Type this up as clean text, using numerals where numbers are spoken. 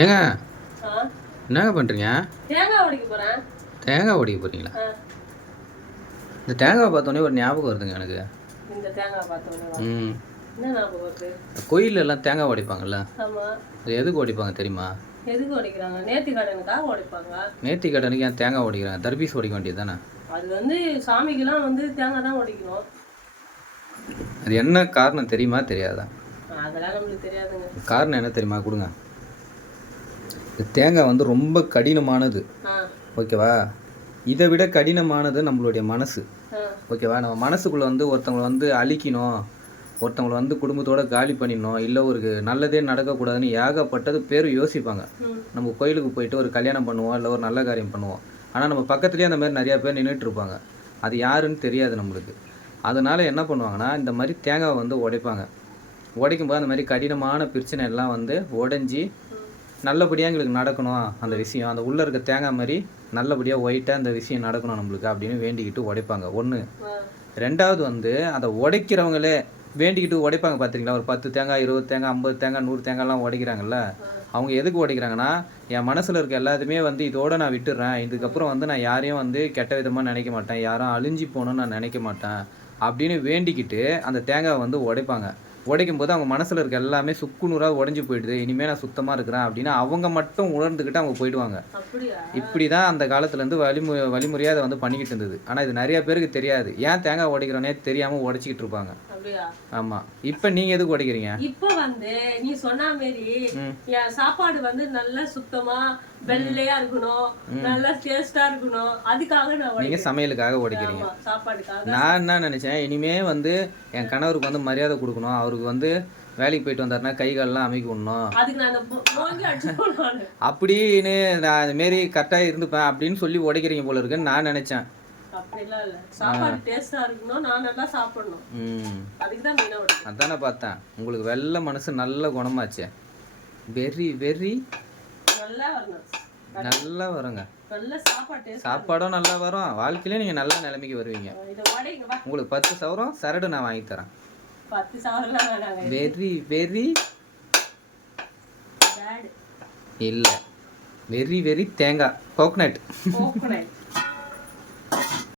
ஏங்க என்னங்க பண்ணுறீங்க? தேங்காய் உடைக்க போகிறேன். தேங்காய் உடைக்க போகிறீங்களா? இந்த தேங்காய் பார்த்தோன்னே ஒரு ஞாபகம் வருதுங்க எனக்கு. இந்த தேங்காய் பார்த்தோன்னே என்ன ஞாபகம் வருது? கோயில்ல எல்லாம் தேங்காய் உடைப்பாங்கல்ல, ஆமாம். அது எதுக்கு உடைப்பாங்க தெரியுமா? எதுக்கு உடைக்கிறாங்க? நேர்த்தி கடனுக்காக உடைப்பாங்க. நேர்த்தி கடனுக்கு ஏன் தேங்காய் உடைக்கிறாங்க? தர்பீஸ் உடைக்க வேண்டியது தானே? அது சாமிக்கெல்லாம் தேங்காய் தான் உடைக்கணும். அது என்ன காரணம் தெரியுமா தெரியாதா? அதெல்லாம் நம்மளுக்கு தெரியாதுங்க. காரணம் என்ன தெரியுமா? கொடுங்க. தேங்காய் ரொம்ப கடினமானது, ஓகேவா? இதை விட கடினமானது நம்மளுடைய மனசு, ஓகேவா? நம்ம மனசுக்குள்ளே ஒருத்தவங்களை அழிக்கணும், ஒருத்தவங்களை குடும்பத்தோட காலி பண்ணிடணும், இல்லை ஒரு நல்லதே நடக்கக்கூடாதுன்னு ஏகப்பட்டது பேர் யோசிப்பாங்க. நம்ம கோயிலுக்கு போயிட்டு ஒரு கல்யாணம் பண்ணுவோம், இல்லை ஒரு நல்ல காரியம் பண்ணுவோம். ஆனால் நம்ம பக்கத்துலேயே அந்த மாதிரி நிறையா பேர் நின்றுட்டு இருப்பாங்க. அது யாருன்னு தெரியாது நம்மளுக்கு. அதனால் என்ன பண்ணுவாங்கன்னா, இந்த மாதிரி தேங்காவை உடைப்பாங்க. உடைக்கும்போது அந்த மாதிரி கடினமான பிரச்சனை எல்லாம் உடைஞ்சி நல்லபடியாக எங்களுக்கு நடக்கணும், அந்த விஷயம் அந்த உள்ளே இருக்க தேங்காய் மாதிரி நல்லபடியாக ஒயிட்டாக அந்த விஷயம் நடக்கணும் நம்மளுக்கு அப்படின்னு வேண்டிக்கிட்டு உடைப்பாங்க. ஒன்று. ரெண்டாவது அதை உடைக்கிறவங்களே வேண்டிக்கிட்டு உடைப்பாங்க. பார்த்துருங்களா? ஒரு 10 தேங்காய், 20 தேங்காய், 50 தேங்காய், 100 தேங்காய்லாம் உடைக்கிறாங்கல்ல, அவங்க எதுக்கு உடைக்கிறாங்கன்னா, என் மனசில் இருக்க எல்லாத்தையுமே இதோடு நான் விட்டுடுறேன், இதுக்கப்புறம் நான் யாரையும் கெட்ட விதமாக நினைக்க மாட்டேன், யாரும் அழிஞ்சு போகணுன்னு நான் நினைக்க மாட்டேன் அப்படின்னு வேண்டிக்கிட்டு அந்த தேங்காவை உடைப்பாங்க. உடைக்கும் போது அவங்க மனசில் இருக்க எல்லாமே சுக்குநூறாக உடஞ்சி போயிடுது, இனிமேல் நான் சுத்தமாக இருக்கிறேன் அப்படின்னு அவங்க மட்டும் உணர்ந்துக்கிட்டு அவங்க போயிடுவாங்க. இப்படி தான் அந்த காலத்துலேருந்து வழிமுறையாக அதை பண்ணிக்கிட்டு இருந்தது. ஆனால் இது நிறைய பேருக்கு தெரியாது. ஏன் தேங்காய் உடைக்கிறோன்னே தெரியாமல் உடைச்சிக்கிட்டு இருப்பாங்க. ஆமாம். இப்போ நீங்கள் எதுக்கு உடைக்கிறீங்க? இப்போ நீ சொன்ன மாரி சாப்பாடு நல்லா சுத்தமா வெள்ளையா இருக்கணும், நல்லா டேஸ்டா இருக்கணும், அதுக்காக நீங்க சமையலுக்காக உடைக்கிறீங்க. சாப்பாடுக்காக. நான் என்ன நினைச்சேன், இனிமே என் கணவருக்கு மரியாதை கொடுக்கணும், அவருக்கு வேலைக்கு போயிட்டு வந்தாருன்னா கை காலெல்லாம் அமைக்க விடணும், அப்படின்னு நான் இந்த மாரி கரெக்டாக இருந்துப்பேன் அப்படின்னு சொல்லி உடைக்கிறீங்க போல இருக்குன்னு நான் நினைச்சேன். அதானே பார்த்தேன். உங்களுக்கு வெள்ளை மனசு நல்ல குணமாச்சே. வெரி வெரி நல்லா வருங்க. சாப்பாடும் நல்லா வரும், வாழ்க்கையிலே நீங்க நல்ல நிலைமைக்கு வருவீங்க. உங்களுக்கு 10 சவரம் சரடு நான் வாங்கி தரேன். வெரி வெரி இல்ல, வெரி வெரி தேங்காய் கோகனட்.